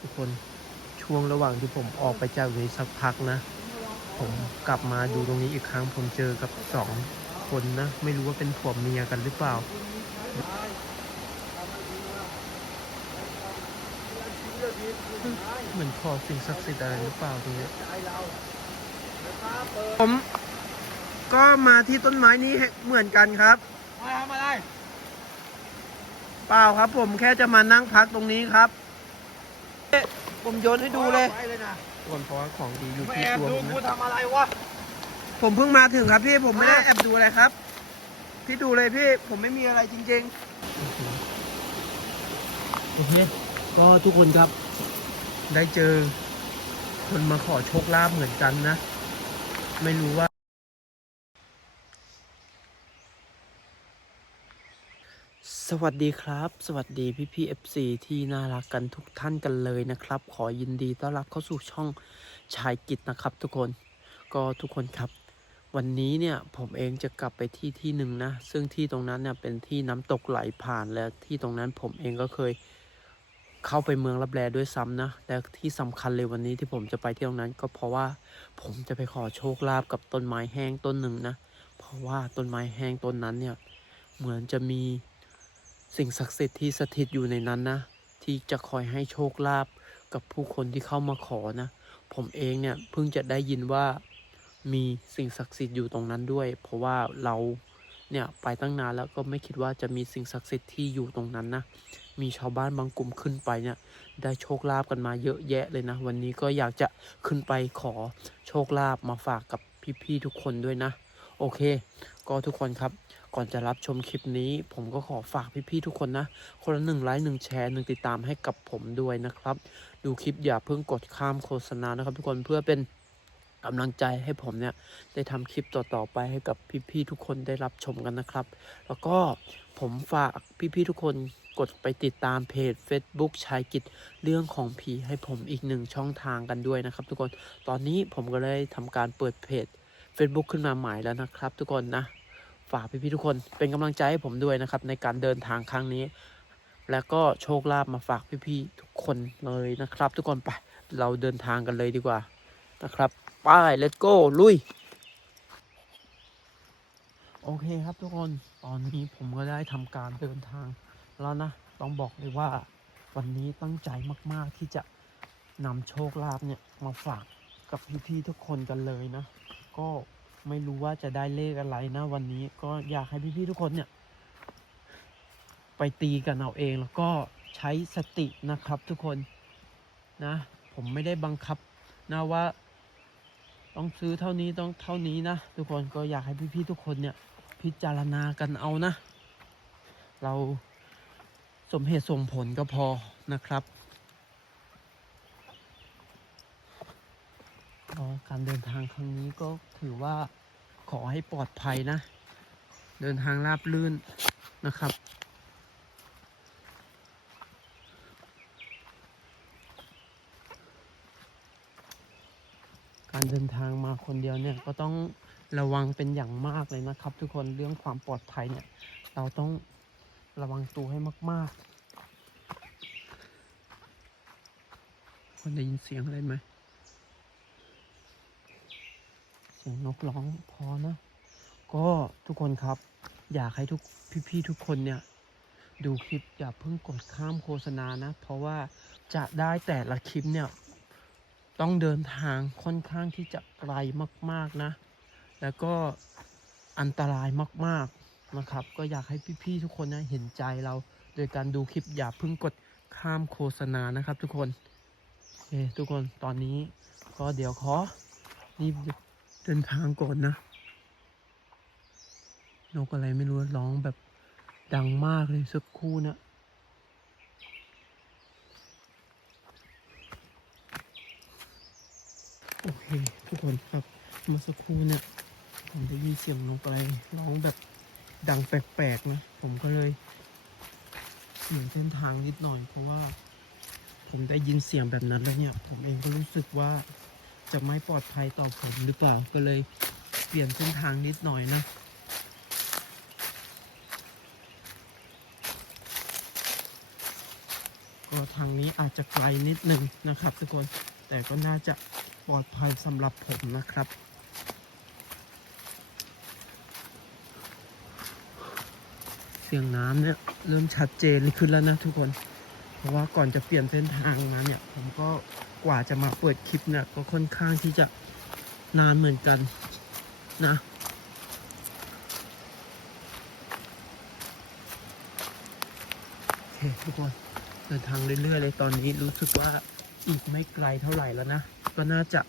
ทุกคนช่วงระหว่างที่ผมออกไปจากตรงนี้สักพักนะ ผมกลับมาดูตรงนี้อีกครั้ง ผมเจอกับสองคนนะ ไม่รู้ว่าเป็นผัวเมียกันหรือเปล่า เหมือนขอสิ่งศักดิ์สิทธิ์อะไรหรือเปล่าตรงเนี้ยผมก็มาที่ต้นไม้นี้เหมือนกันครับมาทำอะไร เปล่าครับผมแค่จะมานั่งพักตรงนี้ครับเอ๊ะ ผมโยนให้ดูเลย ไปเลยนะส่วนเพราะว่าของดีอยู่มาที่แอบตัวดูผมกูนะทำอะไรวะ ผมเพิ่งมาถึงครับพี่ผมไม่ได้มาแอบดูอะไรครับ พี่ดูเลยพี่ผมไม่มีอะไรจริงๆโอเค ก็ทุกคนครับได้เจอ คนมาขอโชคลาภเหมือนกันนะ ไม่รู้ว่า สวัสดีครับ สวัสดีพี่พี่เอฟซีที่น่ารักกันทุกท่านกันเลยนะครับ ขอยินดีต้อนรับเข้าสู่ช่องชายกิจนะครับ ทุกคนก็ทุกคนครับ วันนี้เนี่ยผมเองจะกลับไปที่ที่หนึ่งนะ ซึ่งที่ตรงนั้นเนี่ยเป็นที่น้ำตกไหลผ่านและที่ตรงนั้นผมเองก็เคยเข้าไปเมืองรับแลด้วยซ้ำนะและที่สำคัญเลยวันนี้ที่ผมจะไปที่ตรงนั้น ก็เพราะว่าผมจะไปขอโชคลาภกับต้นไม้แห้งต้นหนึ่งนะ เพราะว่าต้นไม้แห้งต้นนั้นเนี่ยเหมือนจะมี สิ่งศักดิ์สิทธิ์ที่สถิตอยู่ในนั้นนะ ที่จะคอยให้โชคลาภกับผู้คนที่เข้ามาขอนะ ผมเองเนี่ยเพิ่งจะได้ยินว่ามีสิ่งศักดิ์สิทธิ์อยู่ตรงนั้นด้วย เพราะว่าเราเนี่ยไปตั้งนานแล้วก็ไม่คิดว่าจะมีสิ่งศักดิ์สิทธิ์ที่อยู่ตรงนั้นนะ มีชาวบ้านบางกลุ่มขึ้นไปเนี่ยได้โชคลาภกันมาเยอะแยะเลยนะ วันนี้ก็อยากจะขึ้นไปขอโชคลาภมาฝากกับพี่ๆทุกคนด้วยนะ โอเค ก็ทุกคนครับ ก่อนจะรับชมคลิปนี้ ผมก็ขอฝากพี่ๆทุกคนนะ คนละหนึ่งไลค์หนึ่งแชร์หนึ่งติดตามให้กับผมด้วยนะครับ ดูคลิปอย่าเพิ่งกดข้ามโฆษณานะครับ ทุกคนเพื่อเป็นกำลังใจให้ผมเนี่ยได้ทำคลิปต่อๆไปให้กับพี่ๆทุกคนได้รับชมกันนะครับ แล้วก็ผมฝากพี่ๆทุกคนกดไปติดตามเพจ Facebook ชายกิจเรื่องของผีให้ผมอีกหนึ่งช่องทางกันด้วยนะครับ ทุกคน ตอนนี้ผมก็เลยทำการเปิดเพจ Facebook ขึ้นมาใหม่แล้วนะครับ ทุกคนนะ ฝากพี่ๆทุกคนเป็นกำลังใจให้ผมด้วยนะครับ ในการเดินทางครั้งนี้ แล้วก็โชคลาภมาฝากพี่ๆทุกคนเลยนะครับ ทุกคนไปเราเดินทางกันเลยดีกว่านะครับไป let's go ลุย โอเคครับทุกคนตอนนี้ผมก็ได้ทำการเดินทางแล้วนะ ต้องบอกเลยว่าวันนี้ตั้งใจมาก ๆ ที่จะนำโชคลาภเนี่ยมาฝากกับพี่ ๆ ทุกคนกันเลยนะ ก็ ไม่รู้ว่าจะได้เลขอะไรนะ วันนี้ก็อยากให้พี่ๆทุกคนเนี่ย ไปตีกันเอาเองแล้วก็ใช้สตินะครับทุกคนนะ ผมไม่ได้บังคับนะว่า ต้องซื้อเท่านี้ต้องเท่านี้นะ ทุกคนก็อยากให้พี่ๆทุกคนเนี่ย พิจารณากันเอานะ เราสมเหตุสมผลก็พอนะครับ ก็การเดินทางครั้งนี้ก็ถือว่าขอให้ปลอดภัยนะ เดินทางราบรื่นนะครับ การเดินทางมาคนเดียวเนี่ยก็ต้องระวังเป็นอย่างมากเลยนะครับ ทุกคนเรื่องความปลอดภัยเนี่ย เราต้องระวังตัวให้มาก ๆ คนได้ยินเสียงอะไรไหมเสียงนกร้องพอนะ ก็ทุกคนครับ อยากให้ทุกพี่ๆทุกคนเนี่ย ดูคลิปอย่าเพิ่งกดข้ามโฆษณานะ เพราะว่าจะได้แต่ละคลิปเนี่ย ต้องเดินทางค่อนข้างที่จะไกลมากๆนะ แล้วก็อันตรายมากๆนะครับ ก็อยากให้พี่ๆทุกคนนะเห็นใจเรา โดยการดูคลิปอย่าเพิ่งกดข้ามโฆษณานะครับ ทุกคนโอเคทุกคนตอนนี้ก็เดี๋ยวขอรีบ เดินทางก่อนนะ นกอะไรไม่รู้ร้องแบบดังมากเลยสักคู่นะโอเค ทุกคนครับเมื่อสักครู่เนี่ยผมได้ยินเสียงนกอะไรร้องแบบดังแปลกๆนะผมก็เลยเปลี่ยนเส้นทางนิดหน่อยเพราะว่า ผมได้ยินเสียงแบบนั้นแล้วเนี่ย ผมเองก็รู้สึกว่า จะไม่ปลอดภัยต่อผมหรือเปล่าก็เลยเปลี่ยนเส้นทางนิดหน่อยนะก็ทางนี้อาจจะไกลนิดหนึ่งนะครับ ทุกคน แต่ก็น่าจะปลอดภัยสำหรับผมนะครับเสียงน้ำเนี่ยเริ่มชัดเจนขึ้นแล้วนะทุกคน เพราะว่าก่อนจะเปลี่ยนเส้นทางมาเนี่ย ผมก็กว่าจะมาเปิดคลิปเนี่ยก็ค่อนข้างที่จะนานเหมือนกันนะโอเคทุกคนเดินทางเรื่อยๆเลยตอนนี้รู้สึกว่าอีกไม่ไกลเท่าไหร่แล้วนะ ก็น่าจะ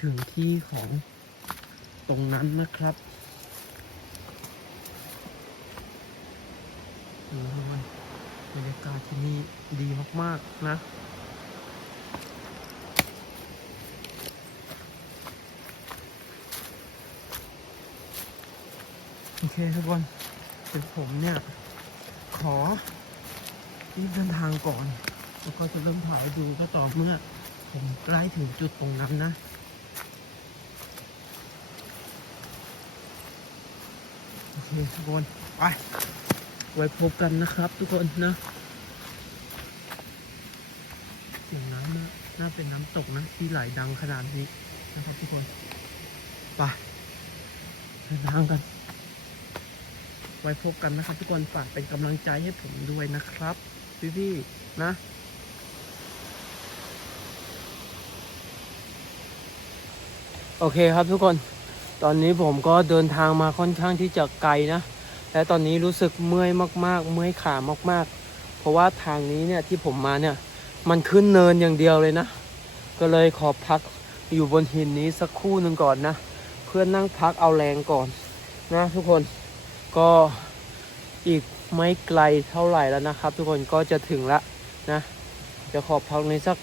ถึงที่ของตรงนั้นนะครับอืมทุกคน บรรยากาศที่นี่ดีมาก ๆ นะ โอเคทุกคนเป็นผมเนี่ย ขอรีบเดินทางก่อน แล้วก็จะเริ่มถ่ายดูก็ต่อเมื่อ ผมใกล้ถึงจุดตรงนั้นนะโอเคทุกคนไป ไว้พบกันนะครับ ทุกคนนะเสียงน้ำนะน่าเป็นน้ำตกนะ ที่ไหลดังขนาดนี้นะครับทุกคนไปเดินทางกัน ไว้พบกันนะครับ ทุกคนฝากเป็นกำลังใจให้ผมด้วยนะครับ พี่ๆนะโอเคครับทุกคน ตอนนี้ผมก็เดินทางมาค่อนข้างที่จะไกลนะ และตอนนี้รู้สึกเมื่อยมากๆ เมื่อยขามากๆ เพราะว่าทางนี้เนี่ยที่ผมมาเนี่ยมันขึ้นเนินอย่างเดียวเลยนะ ก็เลยขอพักอยู่บนหินนี้สักคู่หนึ่งก่อนนะ เพื่อนั่งพักเอาแรงก่อนนะทุกคนก็อีกไม่ไกลเท่าไหร่แล้วนะครับ ทุกคนก็จะถึงละนะจะขอพักในสัก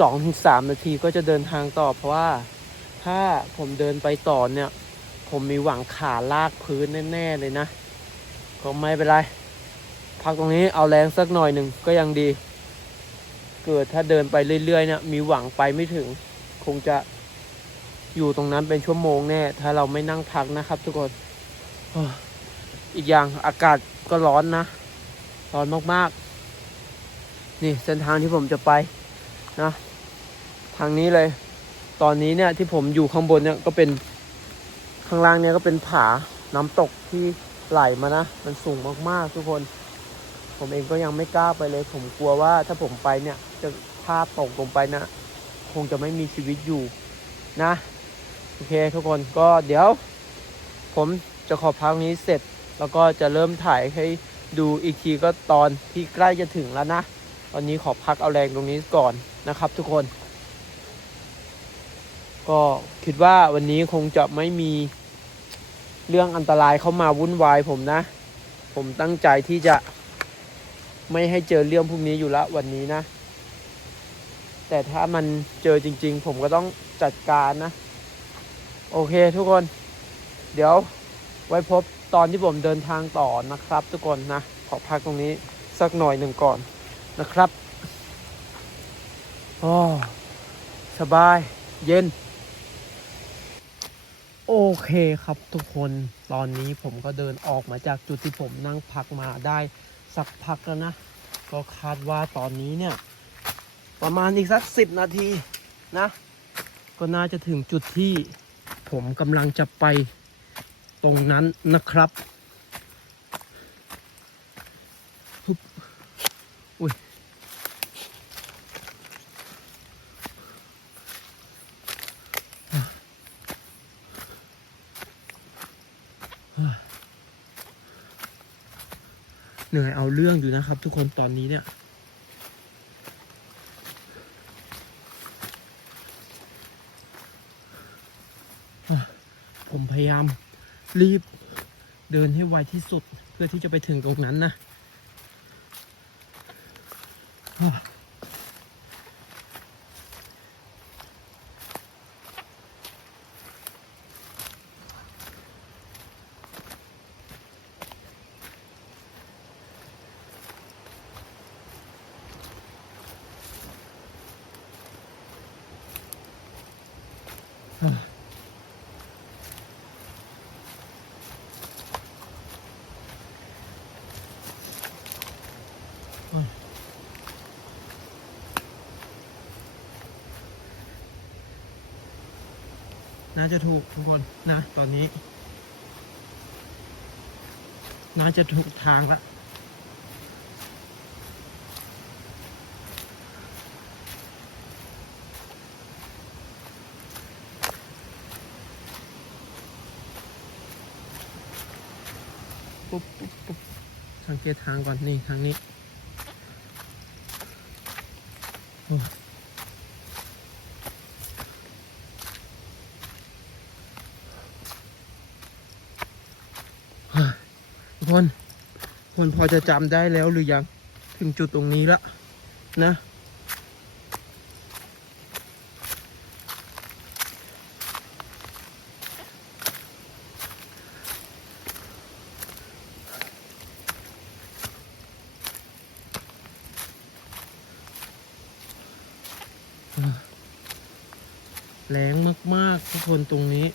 สองสามนาทีก็จะเดินทางต่อเพราะว่าถ้าผมเดินไปต่อเนี่ย ผมมีหวังขาลากพื้นแน่ๆเลยนะก็ไม่เป็นไร พักตรงนี้เอาแรงสักหน่อยหนึ่งก็ยังดี เกิดถ้าเดินไปเรื่อยๆเนี่ยมีหวังไปไม่ถึง คงจะอยู่ตรงนั้นเป็นชั่วโมงแน่ ถ้าเราไม่นั่งพักนะครับ ทุกคนอีกอย่างอากาศก็ร้อนนะ ร้อนมากๆ นี่เส้นทางที่ผมจะไปนะ ทางนี้เลย ตอนนี้เนี่ยที่ผมอยู่ข้างบนเนี่ยก็เป็น ข้างล่างเนี่ยก็เป็นผาน้ำตกที่ไหลมานะ มันสูงมากๆทุกคน ผมเองก็ยังไม่กล้าไปเลย ผมกลัวว่าถ้าผมไปเนี่ย จะพลาดตกลงไปนะ คงจะไม่มีชีวิตอยู่นะ โอเคทุกคนก็เดี๋ยว ผมจะขอพักนี้เสร็จ แล้วก็จะเริ่มถ่ายให้ดูอีกทีก็ตอนที่ใกล้จะถึงแล้วนะ ตอนนี้ขอพักเอาแรงตรงนี้ก่อนนะครับ ทุกคน ก็คิดว่าวันนี้คงจะไม่มี เรื่องอันตรายเข้ามาวุ่นวายผมนะ ผมตั้งใจที่จะไม่ให้เจอเรื่องพวกนี้อยู่แล้ววันนี้นะ แต่ถ้ามันเจอจริง ๆ ผมก็ต้องจัดการนะ โอเคทุกคน เดี๋ยวไว้พบตอนที่ผมเดินทางต่อนะครับ ทุกคนนะ ขอพักตรงนี้สักหน่อยหนึ่งก่อนนะครับ โอ้ สบาย เย็น โอเคครับทุกคนตอนนี้ผมก็เดินออกมาจากจุดที่ผมนั่งพักมาได้สักพักแล้วนะ ก็คาดว่าตอนนี้เนี่ย ประมาณอีกสักสิบนาทีนะ ก็น่าจะถึงจุดที่ผมกำลังจะไปตรงนั้นนะครับ อุ้ย เหนื่อยเอาเรื่องอยู่นะครับ ทุกคนตอนนี้เนี่ยผมพยายามรีบเดินให้ไวที่สุดเพื่อที่จะไปถึงตรงนั้นนะ น่าจะถูกทุกคนนะ ตอนนี้ น่าจะถูกทางละ ปุ๊บปุ๊บปุ๊บสังเกตทางก่อนนี่ทางนี้ทุกคนคนพอจะจำได้แล้วหรือยัง ถึงจุดตรงนี้แล้วนะ แรงมาก ๆ ทุกคนตรงนี้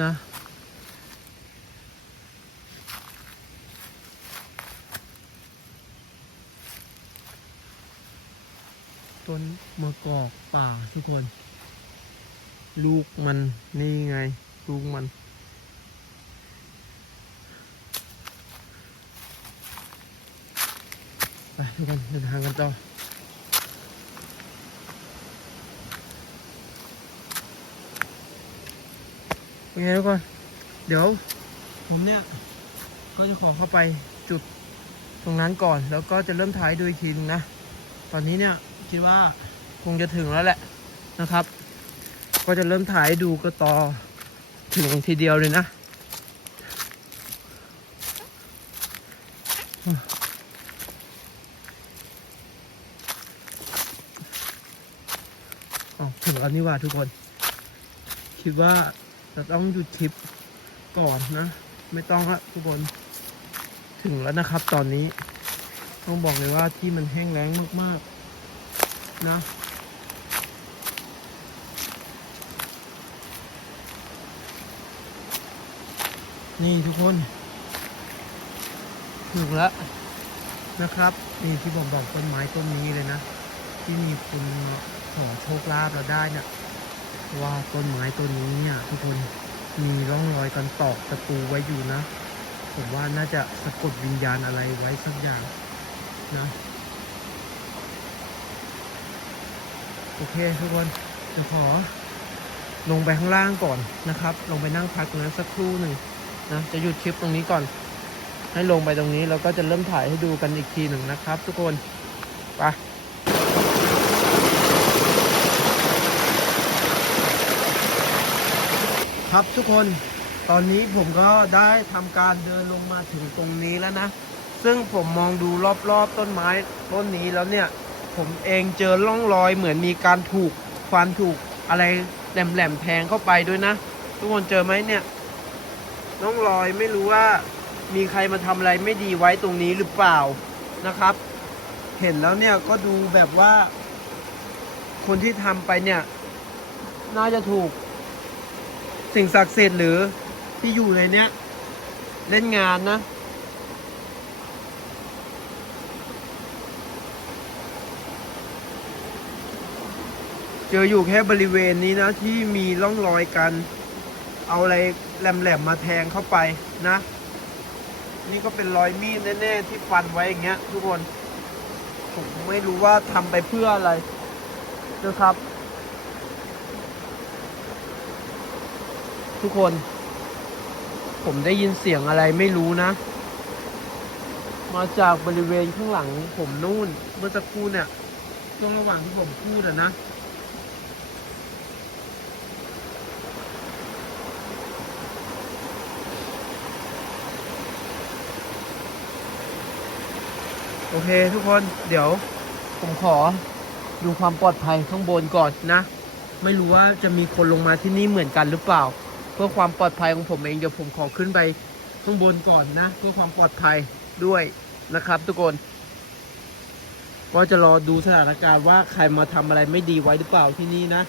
นะ ต้นมะกอกป่าทุกคน ลูกมันนี่ไง ลูกมันไปทุกคนเดินทางกันต่อ โอเคทุกคน เดี๋ยว ผมเนี่ย ก็จะขอเข้าไปจุดตรงนั้นก่อน แล้วก็จะเริ่มถ่ายดูอีกทีนึงนะ ตอนนี้เนี่ยคิดว่าคงจะถึงแล้วแหละนะครับ ก็จะเริ่มถ่ายดูก็ต่อถึงทีเดียวเลยนะอ๋อถึงแล้วนี่ว่าทุกคน คิดว่า จะต้องหยุดคลิปก่อนนะ ไม่ต้องละทุกคนถึงแล้วนะครับ ตอนนี้ ต้องบอกเลยว่าที่มันแห้งแล้งมากๆ นะนี่ทุกคนถึงแล้วนะครับ นี่ที่ผมบอกต้นไม้ต้นนี้เลยนะ ที่มีคุณขอโชคลาภเราได้เนี่ย ว่าต้นไม้ต้นนี้เนี่ยทุกคนมีร่องรอยการตอกตะปูไว้อยู่นะ ผมว่าน่าจะสะกดวิญญาณอะไรไว้สักอย่างนะโอเคทุกคนเดี๋ยวขอลงไปข้างล่างก่อนนะครับ ลงไปนั่งพักตรงนั้นสักครู่หนึ่งนะจะหยุดคลิปตรงนี้ก่อน ให้ลงไปตรงนี้แล้วก็จะเริ่มถ่ายให้ดูกันอีกทีหนึ่งนะครับ ทุกคนไป ครับทุกคนตอนนี้ผมก็ได้ทำการเดินลงมาถึงตรงนี้แล้วนะ ซึ่งผมมองดูรอบๆต้นไม้ต้นนี้แล้วเนี่ย ผมเองเจอร่องรอยเหมือนมีการถูกฟันถูกอะไรแหลมๆแทงเข้าไปด้วยนะ ทุกคนเจอไหมเนี่ยร่องรอยไม่รู้ว่ามีใครมาทำอะไรไม่ดีไว้ตรงนี้หรือเปล่านะครับ เห็นแล้วเนี่ยก็ดูแบบว่า คนที่ทำไปเนี่ย น่าจะถูก สิ่งศักดิ์สิทธิ์หรือที่อยู่ในเนี้ย เล่นงานนะ เจออยู่แค่บริเวณนี้นะ ที่มีร่องรอยกัน เอาอะไรแหลมๆมาแทงเข้าไปนะ นี่ก็เป็นรอยมีดแน่ๆ ที่ฟันไว้อย่างเงี้ย ทุกคน ผมไม่รู้ว่าทำไปเพื่ออะไรนะครับ ทุกคน ผมได้ยินเสียงอะไรไม่รู้นะ มาจากบริเวณข้างหลังผมนู่น เมื่อสักครู่เนี่ยช่วงระหว่างที่ผมพูดอะนะโอเคทุกคนเดี๋ยวผมขอดูความปลอดภัยข้างบนก่อนนะ ไม่รู้ว่าจะมีคนลงมาที่นี่เหมือนกันหรือเปล่า เพื่อความปลอดภัยของผมเองเดี๋ยวผมขอขึ้นไปข้างบนก่อนนะ เพื่อความปลอดภัยด้วยนะครับ ทุกคน ก็จะรอดูสถานการณ์ว่าใครมาทำอะไรไม่ดีไว้หรือเปล่าที่นี่นะ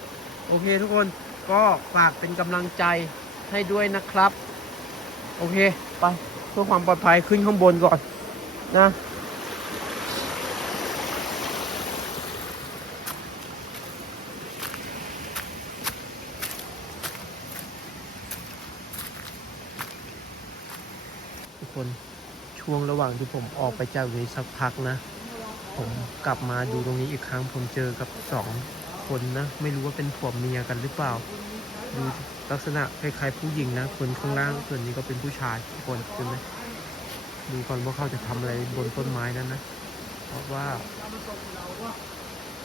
โอเค ทุกคนก็ฝากเป็นกำลังใจให้ด้วยนะครับ โอเค ไปเพื่อความปลอดภัยขึ้นข้างบนก่อนนะ คน ช่วงระหว่างที่ผมออกไปจากนี้สักพักนะ ผมกลับมาดูตรงนี้อีกครั้ง ผมเจอกับสองคนนะ ไม่รู้ว่าเป็นผัวเมียกันหรือเปล่า ดูลักษณะคล้ายๆผู้หญิงนะคนข้างล่างส่วนนี้ก็เป็นผู้ชายทุกคนเห็นไหมดูก่อนว่าเขาจะทำอะไรบนต้นไม้นั้นนะ เพราะว่า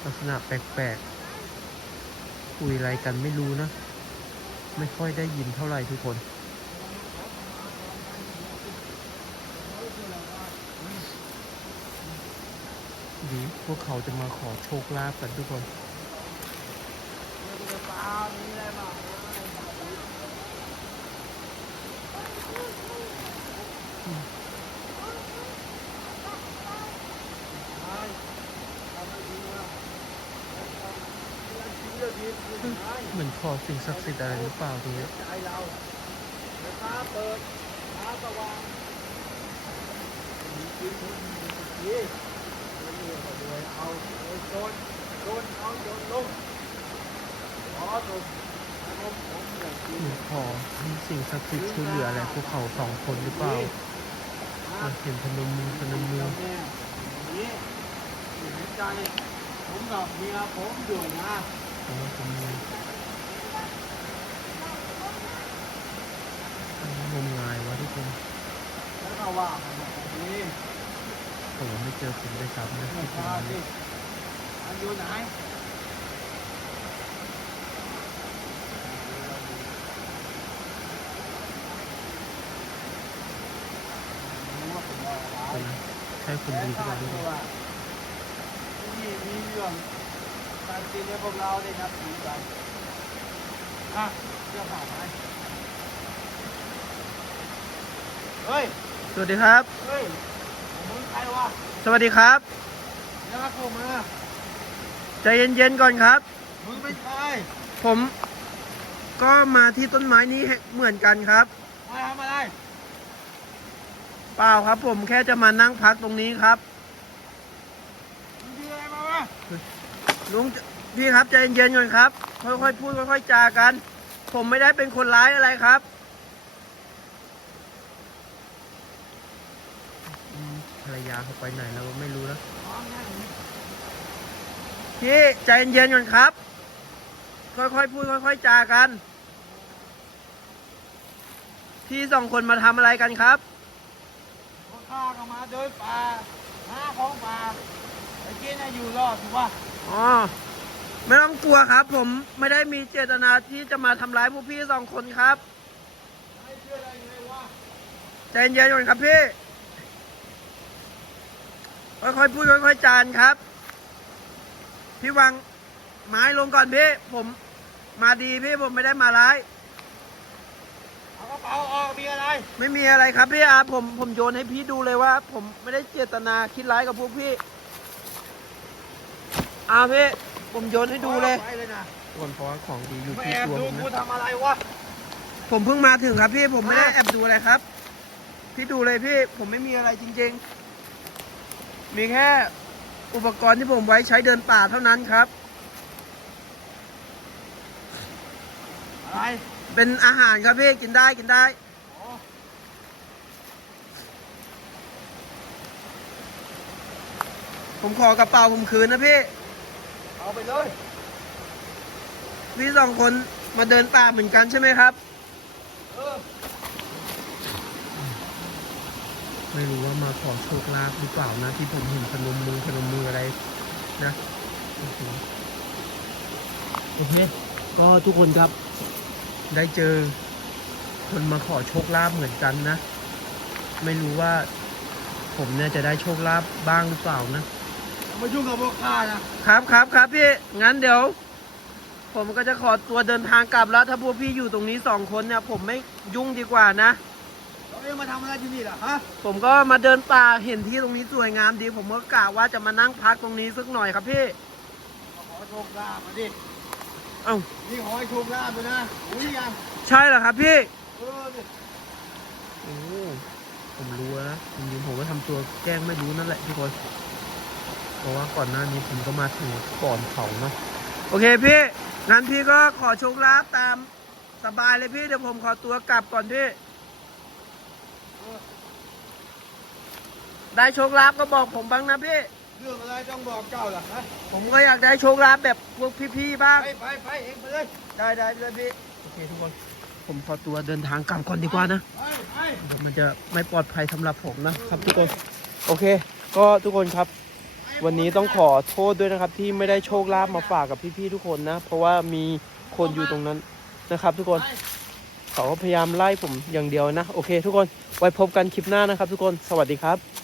ลักษณะแปลกๆคุยอะไรกันไม่รู้นะ ไม่ค่อยได้ยินเท่าไหร่ทุกคน ดีพวกเขาจะมาขอโชคลาภกันทุกคนเหมือนขอสิ่งศักดิ์สิทธิ์อะไรหรือเปล่าตรงนี้ยใจเราฟ้าเปิดฟ้าสว่าง เอาโดยนโจนเอาโจนลงขอลงหมือนขอให้สิ่งศักดิ์สิทธิ์ช่วยเหลืออะไรพวกเขาสองคนหรือเปล่ามาเห็นพนมมือพนมมือนี้อยู่ในใจผมกับเมียผมด้วยนะอ๋อพนมมือองมงายวะทุกคนแล้วก็ว่าแบบนี้ ผมไม่เจอคุณด้วยซ้ำนะไม่ที่ทราบทำสินี้มันอยู่ไหนรู้ว่าเป็นอะไรคนนะใช่คนดีทุกคนทุกคนนี่มีเรื่องการกินในพวกเราได้นับถือกันอะเรื่องผ่านไหมเฮ้ย สวัสดีครับ เฮ้ยมึงใครวะ สวัสดีครับยักษ์กูมาใจเย็นๆก่อนครับ มึงเป็นใครผมก็มาที่ต้นไม้นี้เหมือนกันครับ มาทำอะไร เปล่าครับผมแค่จะมานั่งพักตรงนี้ครับ มึงมีอะไรมาวะลุงพี่ครับใจเย็นๆก่อนครับ ค่อยๆพูดค่อยๆจากัน ผมไม่ได้เป็นคนร้ายอะไรครับอืมภรรยาเขาไปไหนเราก็ไม่รู้นะน้องนั่งนี่พี่ใจเย็นๆก่อนครับ ค่อยๆพูดค่อยๆจากัน พี่สองคนมาทำอะไรกันครับพวกข้าก็มาเดินป่าหาของป่าไอ้กินน่ะอยู่รอดถูกปะอ๋อไม่ต้องกลัวครับ ผมไม่ได้มีเจตนาที่จะมาทำร้ายพวกพี่สองคนครับไม่เชื่ออะไรเลยวะใจเย็นๆก่อนครับพี่ ค่อยๆพูดค่อยๆจานครับ พี่วางไม้ลงก่อนพี่ ผมมาดีพี่ผมไม่ได้มาร้าย เอากระเป๋าออกมีอะไร ไม่มีอะไรครับพี่อาผมผมโยนให้พี่ดูเลยว่า ผมไม่ได้เจตนาคิดร้ายกับพวกพี่อาพี่ผมโยนให้ดูเลยอาไปเลยนะส่วนเพราะว่าของดีอยู่ไม่ที่แอบตัวดูผมกูนะทำอะไรวะผมเพิ่งมาถึงครับพี่ผมไม่ได้อะแอบดูอะไรครับ พี่ดูเลยพี่ผมไม่มีอะไรจริง ๆ มีแค่อุปกรณ์ที่ผมไว้ใช้เดินป่าเท่านั้นครับ อะไรเป็นอาหารครับพี่กินได้กินได้อ๋อผมขอกระเป๋าผมคืนนะพี่ เอาไปเลย พี่สองคนมาเดินป่าเหมือนกันใช่ไหมครับ เออ ไม่รู้ว่ามาขอโชคลาภหรือเปล่านะที่ผมเห็นพนมมือพนมมืออะไรนะโอ้โหโอเคก็ทุกคนครับ ได้เจอ คนมาขอโชคลาภเหมือนกันนะ ไม่รู้ว่า ผมเนี่ยจะได้โชคลาภบ้างหรือเปล่านะอย่ามายุ่งกับพวกข้านะครับครับครับพี่งั้นเดี๋ยว ผมก็จะขอตัวเดินทางกลับแล้ว ถ้าพวกพี่อยู่ตรงนี้สองคนเนี่ย ผมไม่ยุ่งดีกว่านะ เราเองมาทำอะไรที่นี่ล่ะฮะผมก็มาเดินป่าเห็นที่ตรงนี้สวยงามดี ผมก็กะว่าจะมานั่งพักตรงนี้สักหน่อยครับพี่ขอโชคลาภมาดิเอ้านี่ขอให้โชคลาภด้วยนะรู้ยังใช่เหรอครับพี่เออดิโอ้ผมรู้แล้วนะจริงๆผมก็ทำตัวแกล้งไม่รู้นั่นแหละทุกคนเพราะว่าก่อนหน้านี้ผมก็มาถึงก่อนเขาเนาะโอเคพี่งั้นพี่ก็ขอโชคลาภตามสบายเลยพี่เดี๋ยวผมขอตัวกลับก่อนพี่เออ ได้โชคลาภก็บอกผมบ้างนะพี่ เรื่องอะไรต้องบอกเจ้าล่ะฮะผมก็อยากได้โชคลาภแบบพวกพี่ๆบ้าง ไปไปไปเองไปเลยได้ได้เลยพี่ โอเคทุกคน ผมขอตัวเดินทางกลับก่อนดีกว่านะไปไปเดี๋ยวมันจะไม่ปลอดภัยสำหรับผมนะครับทุกคน โอเค ก็ทุกคนครับ วันนี้ต้องขอโทษด้วยนะครับ ที่ไม่ได้โชคลาภมาฝากกับพี่ๆทุกคนนะ เพราะว่ามีคนอยู่ตรงนั้นนะครับ ทุกคน เขาพยายามไล่ผมอย่างเดียวนะ โอเคทุกคน ไว้พบกันคลิปหน้านะครับทุกคน สวัสดีครับ